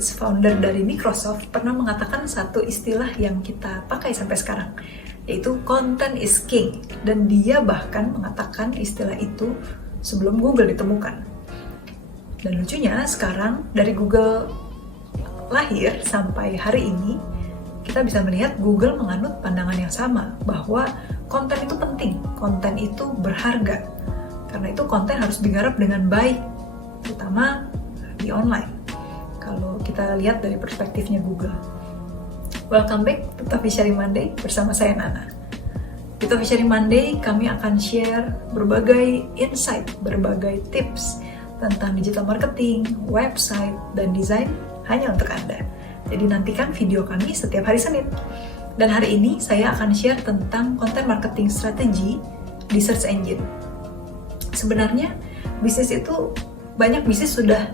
Gates, founder dari Microsoft, pernah mengatakan satu istilah yang kita pakai sampai sekarang, yaitu content is king. Dan dia bahkan mengatakan istilah itu sebelum Google ditemukan. Dan lucunya sekarang dari Google lahir sampai hari ini, kita bisa melihat Google menganut pandangan yang sama, bahwa konten itu penting, konten itu berharga. Karena itu konten harus digarap dengan baik, terutama di online. Kalau kita lihat dari perspektifnya Google. Welcome back to Top Sharing Monday bersama saya Nana. Di Top Sharing Monday kami akan share berbagai insight, berbagai tips tentang digital marketing, website, dan desain hanya untuk Anda. Jadi nantikan video kami setiap hari Senin. Dan hari ini saya akan share tentang content marketing strategi di search engine. Sebenarnya bisnis itu, banyak bisnis sudah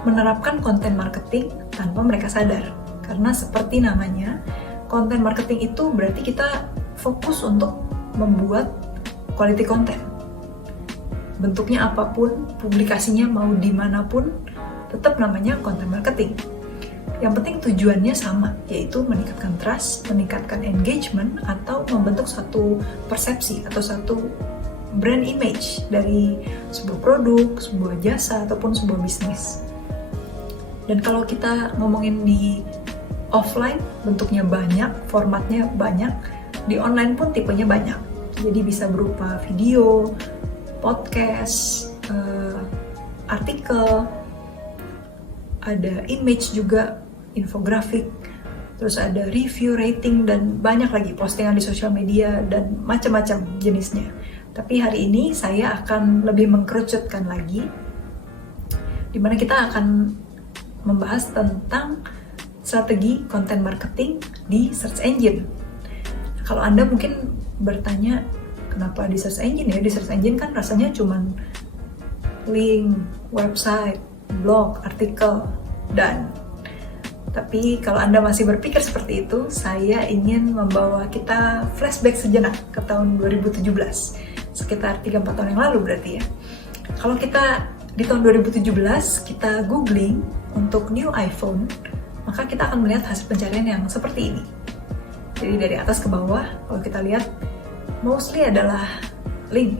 menerapkan content marketing tanpa mereka sadar. Karena seperti namanya, content marketing itu berarti kita fokus untuk membuat quality content. Bentuknya apapun, publikasinya mau dimanapun, tetap namanya content marketing. Yang penting tujuannya sama, yaitu meningkatkan trust, meningkatkan engagement, atau membentuk satu persepsi atau satu brand image dari sebuah produk, sebuah jasa, ataupun sebuah bisnis. Dan kalau kita ngomongin di offline, bentuknya banyak, formatnya banyak, di online pun tipenya banyak. Jadi bisa berupa video, podcast, artikel, ada image juga, infografik, terus ada review, rating, dan banyak lagi postingan di sosial media dan macam-macam jenisnya. Tapi hari ini saya akan lebih mengkerucutkan lagi, dimana kita akan membahas tentang strategi content marketing di search engine. Kalau Anda mungkin bertanya, kenapa di search engine ya? Di search engine kan rasanya cuman link, website, blog, artikel, dan. Tapi kalau Anda masih berpikir seperti itu, saya ingin membawa kita flashback sejenak ke tahun 2017, sekitar 3-4 tahun yang lalu berarti ya. Kalau kita di tahun 2017, kita googling untuk new iPhone, maka kita akan melihat hasil pencarian yang seperti ini. Jadi dari atas ke bawah, kalau kita lihat, mostly adalah link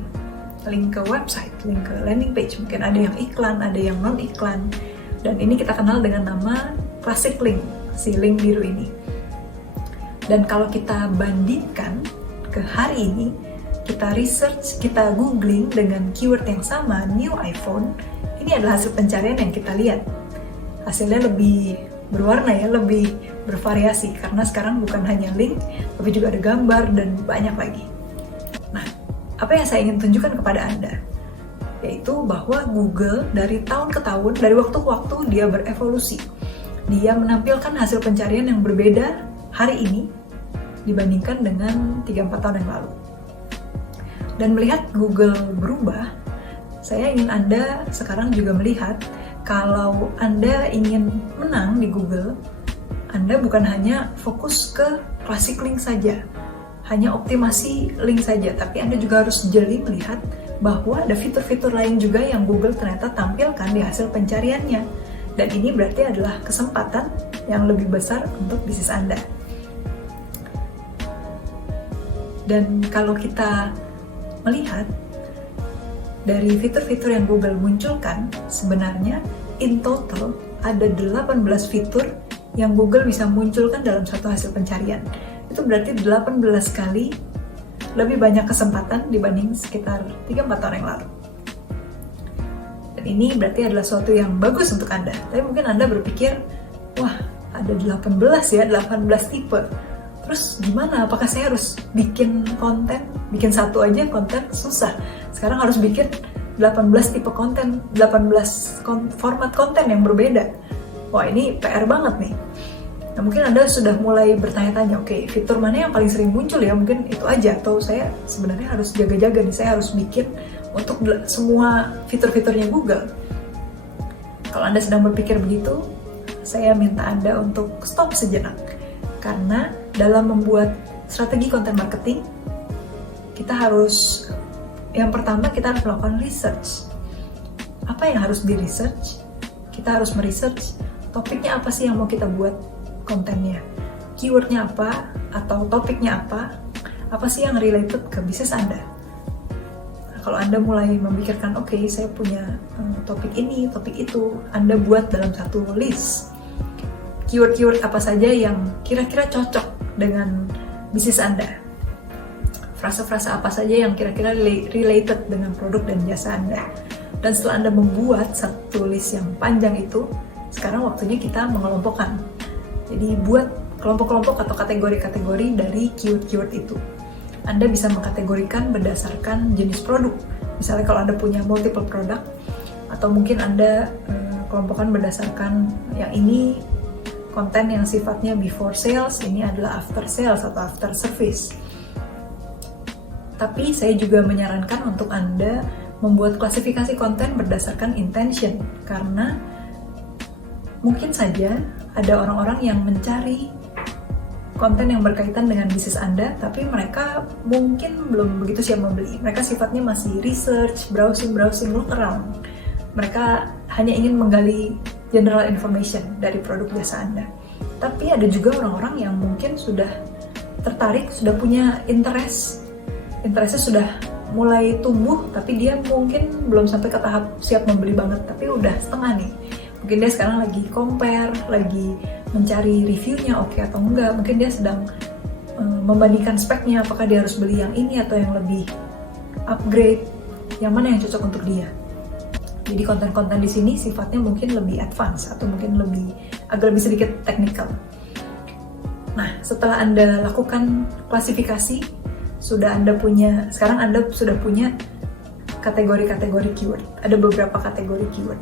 ke website, link ke landing page. Mungkin ada yang iklan, ada yang non-iklan. Dan ini kita kenal dengan nama classic link, si link biru ini. Dan kalau kita bandingkan ke hari ini, kita research, kita googling dengan keyword yang sama, new iPhone, ini adalah hasil pencarian yang kita lihat. Hasilnya lebih berwarna ya, lebih bervariasi, karena sekarang bukan hanya link, tapi juga ada gambar dan banyak lagi. Nah, apa yang saya ingin tunjukkan kepada Anda? Yaitu bahwa Google dari tahun ke tahun, dari waktu ke waktu dia berevolusi. Dia menampilkan hasil pencarian yang berbeda hari ini dibandingkan dengan 3-4 tahun yang lalu. Dan melihat Google berubah, saya ingin Anda sekarang juga melihat kalau Anda ingin menang di Google, Anda bukan hanya fokus ke classic link saja, hanya optimasi link saja, tapi Anda juga harus jeli melihat bahwa ada fitur-fitur lain juga yang Google ternyata tampilkan di hasil pencariannya. Dan ini berarti adalah kesempatan yang lebih besar untuk bisnis Anda. Dan kalau kita melihat dari fitur-fitur yang Google munculkan, sebenarnya in total ada 18 fitur yang Google bisa munculkan dalam satu hasil pencarian. Itu berarti 18 kali lebih banyak kesempatan dibanding sekitar 3-4 tahun yang lalu. Dan ini berarti adalah sesuatu yang bagus untuk Anda. Tapi mungkin Anda berpikir, wah ada 18 ya, 18 tipe. Terus gimana? Apakah saya harus bikin konten? Bikin satu aja konten susah. Sekarang harus bikin 18 tipe konten, 18 format konten yang berbeda. Wah ini PR banget nih. Nah, mungkin Anda sudah mulai bertanya-tanya, oke, fitur mana yang paling sering muncul ya? Mungkin itu aja, atau saya sebenarnya harus jaga-jaga nih, saya harus bikin untuk semua fitur-fiturnya Google. Kalau Anda sedang berpikir begitu, saya minta Anda untuk stop sejenak. Karena dalam membuat strategi content marketing, kita harus, yang pertama kita harus melakukan research. Apa yang harus di-research? Kita harus meresearch topiknya apa sih yang mau kita buat kontennya, keywordnya apa, atau topiknya apa sih yang related ke bisnis Anda. Nah, kalau Anda mulai memikirkan, oke, saya punya topik ini, topik itu, Anda buat dalam satu list keyword-keyword apa saja yang kira-kira cocok dengan bisnis Anda, frasa-frasa apa saja yang kira-kira related dengan produk dan jasa Anda. Dan setelah Anda membuat satu list yang panjang itu, sekarang waktunya kita mengelompokkan. Jadi buat kelompok-kelompok atau kategori-kategori dari keyword-keyword itu. Anda bisa mengkategorikan berdasarkan jenis produk. Misalnya kalau Anda punya multiple product, atau mungkin Anda kelompokkan berdasarkan yang ini konten yang sifatnya before sales, ini adalah after sales atau after service. Tapi saya juga menyarankan untuk Anda membuat klasifikasi konten berdasarkan intention, karena mungkin saja ada orang-orang yang mencari konten yang berkaitan dengan bisnis Anda, tapi mereka mungkin belum begitu siap membeli. Mereka sifatnya masih research, browsing, look around. Mereka hanya ingin menggali general information dari produk jasa Anda. Tapi ada juga orang-orang yang mungkin sudah tertarik, sudah punya interestnya sudah mulai tumbuh, tapi dia mungkin belum sampai ke tahap siap membeli banget, tapi udah setengah nih. Mungkin dia sekarang lagi compare, lagi mencari reviewnya oke atau enggak. Mungkin dia sedang membandingkan speknya, apakah dia harus beli yang ini atau yang lebih upgrade, yang mana yang cocok untuk dia. Jadi konten-konten di sini sifatnya mungkin lebih advance atau mungkin agak lebih sedikit technical. Nah, setelah Anda lakukan klasifikasi, sekarang Anda sudah punya kategori-kategori keyword. Ada beberapa kategori keyword.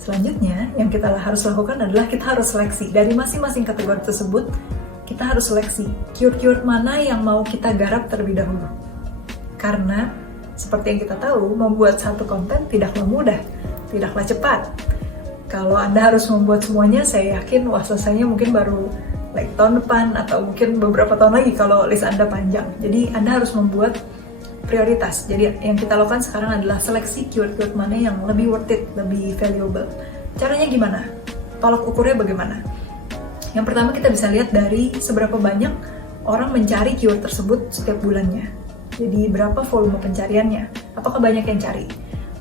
Selanjutnya, yang kita harus lakukan adalah kita harus seleksi. Dari masing-masing kategori tersebut, kita harus seleksi keyword-keyword mana yang mau kita garap terlebih dahulu. Karena, seperti yang kita tahu, membuat satu konten tidaklah mudah, tidaklah cepat. Kalau Anda harus membuat semuanya, saya yakin selesainya mungkin baru tahun depan atau mungkin beberapa tahun lagi kalau list Anda panjang. Jadi Anda harus membuat prioritas. Jadi yang kita lakukan sekarang adalah seleksi keyword-keyword mana yang lebih worth it, lebih valuable. Caranya gimana? Tolak ukurnya bagaimana? Yang pertama kita bisa lihat dari seberapa banyak orang mencari keyword tersebut setiap bulannya. Jadi berapa volume pencariannya? Apakah banyak yang cari?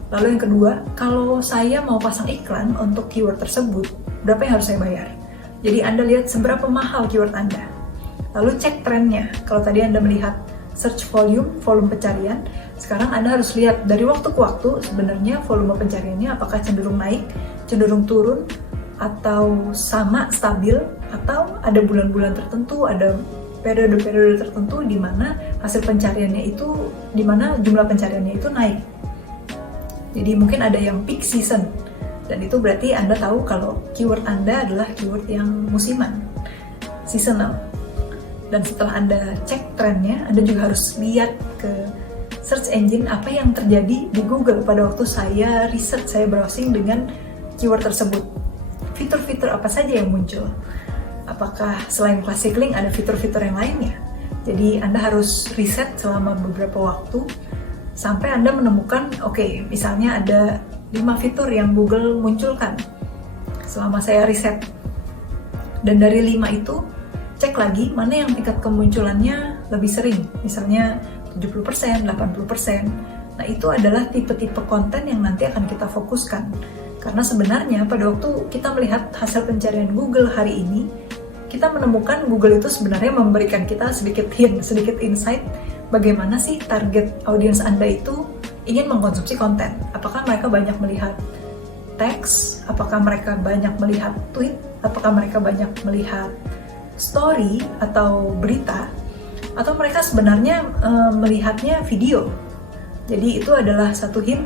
Lalu yang kedua, kalau saya mau pasang iklan untuk keyword tersebut, berapa yang harus saya bayar? Jadi Anda lihat seberapa mahal keyword Anda. Lalu cek trennya. Kalau tadi Anda melihat search volume pencarian, sekarang Anda harus lihat dari waktu ke waktu sebenarnya volume pencariannya apakah cenderung naik, cenderung turun, atau sama, stabil, atau ada bulan-bulan tertentu, ada periode-periode tertentu di mana hasil pencariannya itu, di mana jumlah pencariannya itu naik. Jadi mungkin ada yang peak season, dan itu berarti Anda tahu kalau keyword Anda adalah keyword yang musiman, seasonal. Dan setelah Anda cek trennya, Anda juga harus lihat ke search engine apa yang terjadi di Google pada waktu saya research, saya browsing dengan keyword tersebut. Fitur-fitur apa saja yang muncul? Apakah selain classic link ada fitur-fitur yang lainnya? Jadi Anda harus riset selama beberapa waktu sampai Anda menemukan, misalnya ada 5 fitur yang Google munculkan selama saya riset. Dan dari 5 itu, cek lagi mana yang tingkat kemunculannya lebih sering. Misalnya 70%, 80%. Nah, itu adalah tipe-tipe konten yang nanti akan kita fokuskan. Karena sebenarnya pada waktu kita melihat hasil pencarian Google hari ini, kita menemukan Google itu sebenarnya memberikan kita sedikit hint, sedikit insight bagaimana sih target audiens Anda itu ingin mengkonsumsi konten. Apakah mereka banyak melihat teks? Apakah mereka banyak melihat tweet? Apakah mereka banyak melihat story atau berita? Atau mereka sebenarnya melihatnya video? Jadi itu adalah satu hint,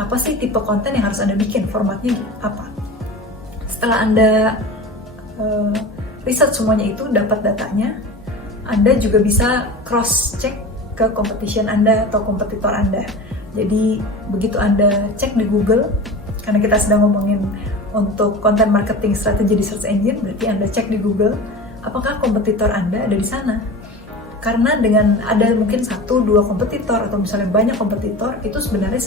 apa sih tipe konten yang harus Anda bikin, formatnya apa. Setelah Anda riset semuanya itu, dapat datanya, Anda juga bisa cross-check ke competition Anda atau kompetitor Anda. Jadi begitu Anda cek di Google, karena kita sedang ngomongin untuk content marketing strategi di search engine, berarti Anda cek di Google, apakah kompetitor Anda ada di sana? Karena dengan ada mungkin 1-2 kompetitor atau misalnya banyak kompetitor, itu sebenarnya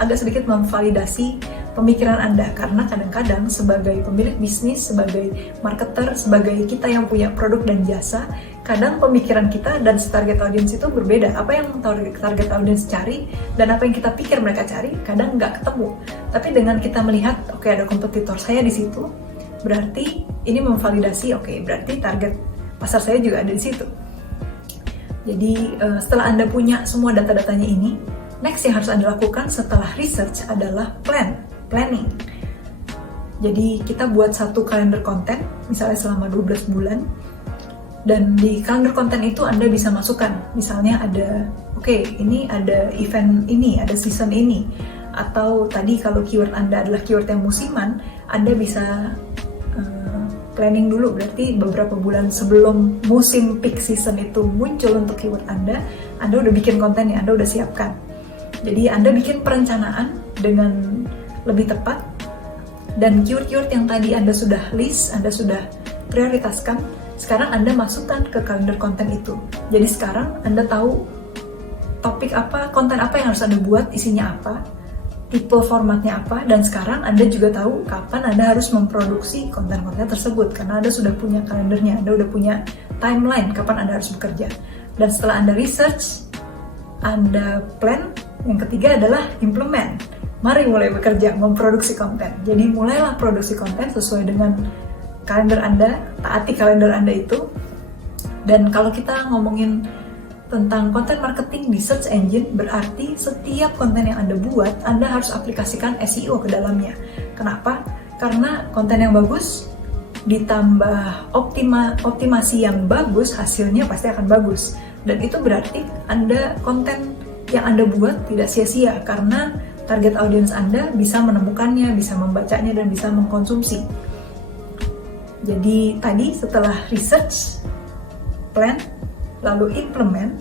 agak sedikit memvalidasi pemikiran Anda. Karena kadang-kadang sebagai pemilik bisnis, sebagai marketer, sebagai kita yang punya produk dan jasa, kadang pemikiran kita dan target audience itu berbeda. Apa yang target audience cari dan apa yang kita pikir mereka cari, kadang nggak ketemu. Tapi dengan kita melihat, oke, ada kompetitor saya di situ, berarti ini memvalidasi, oke, berarti target pasar saya juga ada di situ. Jadi setelah Anda punya semua data-datanya ini, next yang harus Anda lakukan setelah research adalah planning. Jadi kita buat satu kalender konten, misalnya selama 12 bulan, dan di kalender konten itu Anda bisa masukkan, misalnya ada, ini ada event ini, ada season ini, atau tadi kalau keyword Anda adalah keyword yang musiman, Anda bisa planning dulu, berarti beberapa bulan sebelum musim peak season itu muncul untuk keyword Anda udah bikin kontennya, Anda udah siapkan. Jadi Anda bikin perencanaan dengan lebih tepat, dan keyword-keyword yang tadi Anda sudah list, Anda sudah prioritaskan, sekarang Anda masukkan ke kalender konten itu. Jadi sekarang Anda tahu topik apa, konten apa yang harus Anda buat, isinya apa, tipe formatnya apa, dan sekarang Anda juga tahu kapan Anda harus memproduksi konten-konten tersebut karena Anda sudah punya kalendernya, Anda udah punya timeline kapan Anda harus bekerja. Dan setelah Anda research, Anda plan, yang ketiga adalah implement. Mari mulai bekerja, memproduksi konten. Jadi mulailah produksi konten sesuai dengan kalender Anda, taati kalender Anda itu. Dan kalau kita ngomongin tentang konten marketing di search engine, berarti setiap konten yang Anda buat, Anda harus aplikasikan SEO ke dalamnya. Kenapa? Karena konten yang bagus ditambah optimasi yang bagus, hasilnya pasti akan bagus. Dan itu berarti konten yang Anda buat tidak sia-sia, karena target audience Anda bisa menemukannya, bisa membacanya, dan bisa mengkonsumsi. Jadi tadi setelah research, plan, lalu implement,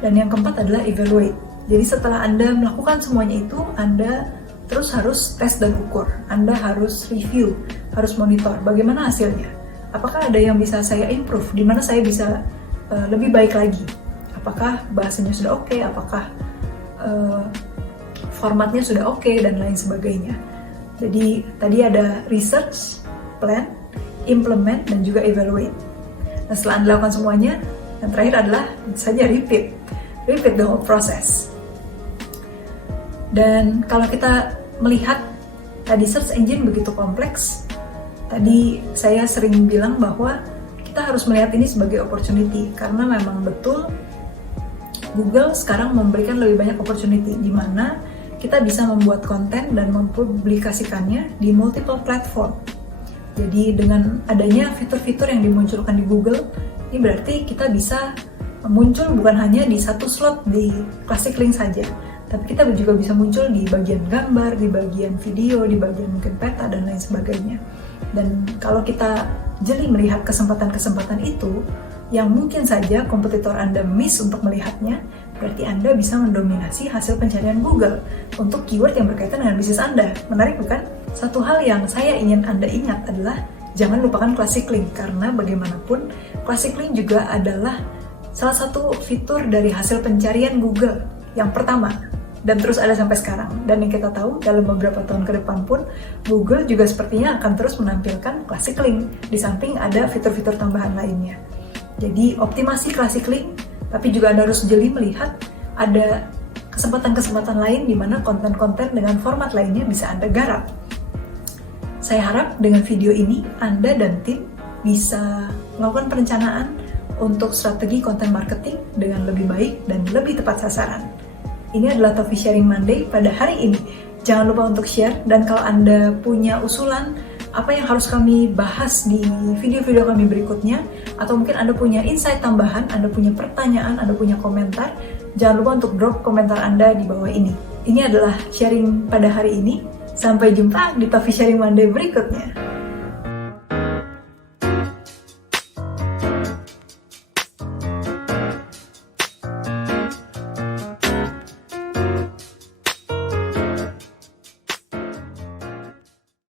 dan yang keempat adalah evaluate. Jadi setelah Anda melakukan semuanya itu, Anda terus harus tes dan ukur. Anda harus review, harus monitor bagaimana hasilnya. Apakah ada yang bisa saya improve, di mana saya bisa lebih baik lagi. Apakah bahasanya sudah oke, apakah formatnya sudah oke, dan lain sebagainya. Jadi tadi ada research, plan, implement, dan juga evaluate. Nah, setelah Anda lakukan semuanya, yang terakhir adalah saja repeat the whole process. Dan kalau kita melihat tadi search engine begitu kompleks, tadi saya sering bilang bahwa kita harus melihat ini sebagai opportunity, karena memang betul Google sekarang memberikan lebih banyak opportunity, di mana kita bisa membuat konten dan mempublikasikannya di multiple platform. Jadi dengan adanya fitur-fitur yang dimunculkan di Google, ini berarti kita bisa muncul bukan hanya di satu slot di Classic Link saja, tapi kita juga bisa muncul di bagian gambar, di bagian video, di bagian mungkin peta, dan lain sebagainya. Dan kalau kita jeli melihat kesempatan-kesempatan itu, yang mungkin saja kompetitor Anda miss untuk melihatnya, berarti Anda bisa mendominasi hasil pencarian Google untuk keyword yang berkaitan dengan bisnis Anda. Menarik bukan? Satu hal yang saya ingin Anda ingat adalah jangan lupakan Classic Link, karena bagaimanapun Classic Link juga adalah salah satu fitur dari hasil pencarian Google yang pertama dan terus ada sampai sekarang. Dan yang kita tahu dalam beberapa tahun ke depan pun Google juga sepertinya akan terus menampilkan Classic Link di samping ada fitur-fitur tambahan lainnya. Jadi optimasi Classic Link, tapi juga Anda harus jeli melihat ada kesempatan-kesempatan lain di mana konten-konten dengan format lainnya bisa Anda garap. Saya harap dengan video ini Anda dan tim bisa melakukan perencanaan untuk strategi konten marketing dengan lebih baik dan lebih tepat sasaran. Ini adalah Toffee Sharing Monday pada hari ini. Jangan lupa untuk share, dan kalau Anda punya usulan apa yang harus kami bahas di video-video kami berikutnya, atau mungkin Anda punya insight tambahan, Anda punya pertanyaan, Anda punya komentar, jangan lupa untuk drop komentar Anda di bawah ini. Ini adalah sharing pada hari ini. Sampai jumpa di Toffee Sharing Monday berikutnya.